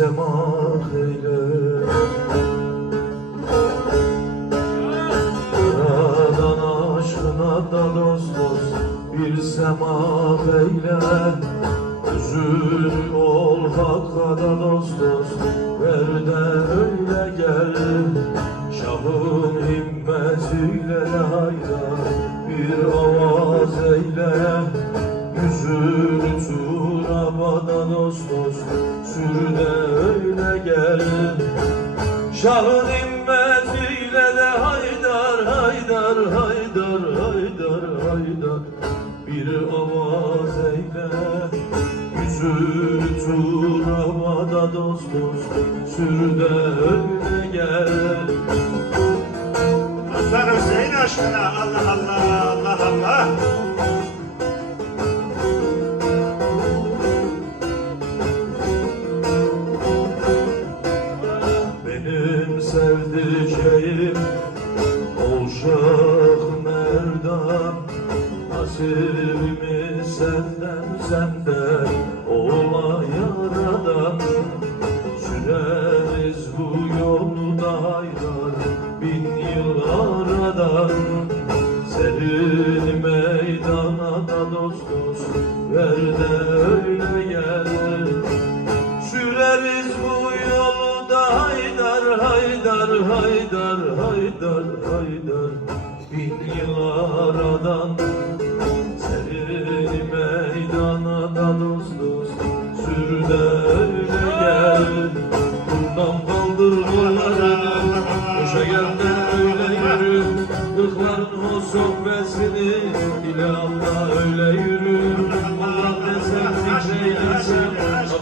eyle Yaradan aşkına da dost dost bir semak eyle. Üzül ol hakka da dost dost ver de öyle gel. Şahın himmetiyle de haydar bir avaz eyle. Yüzünü turabada dost dost sür de öyle gel Şahın himmetiyle de haydar haydar haydar haydar haydar. Bir avaz eyle Yüzünü turabada dost dost sür de öyle gel Aslan Hüseyin aşkına Allah Allah Allah Allah. Sevdiceğim Olşak Merdan Nasibimi senden senden Ola yaradan Süreriz bu yolda haydar Bin yıl aradan. Serin meydana da dost dost Ver de haydar haydar haydar haydar. Bin yıl aradan Serin meydana da dost dost. Sür öyle gel Bundan kaldır kollarını Boşa gelden öyle yürü Kırkların o sohbesini. Dile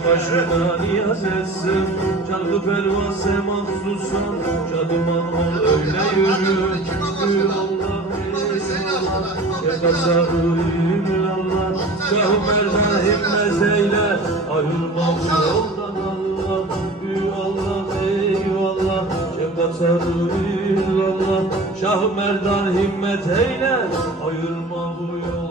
Başına niyaz etsin Çalgı pervase mahsusan Şadıman ol öyle yürü Allah Yakasarıyım Allah Şah merdan himmet eyle Ayrılmam yoldan Allah Büyü Allah eyvallah Yakasarıyım Allah Şah merdan himmet eyle Ayırma bu yoldan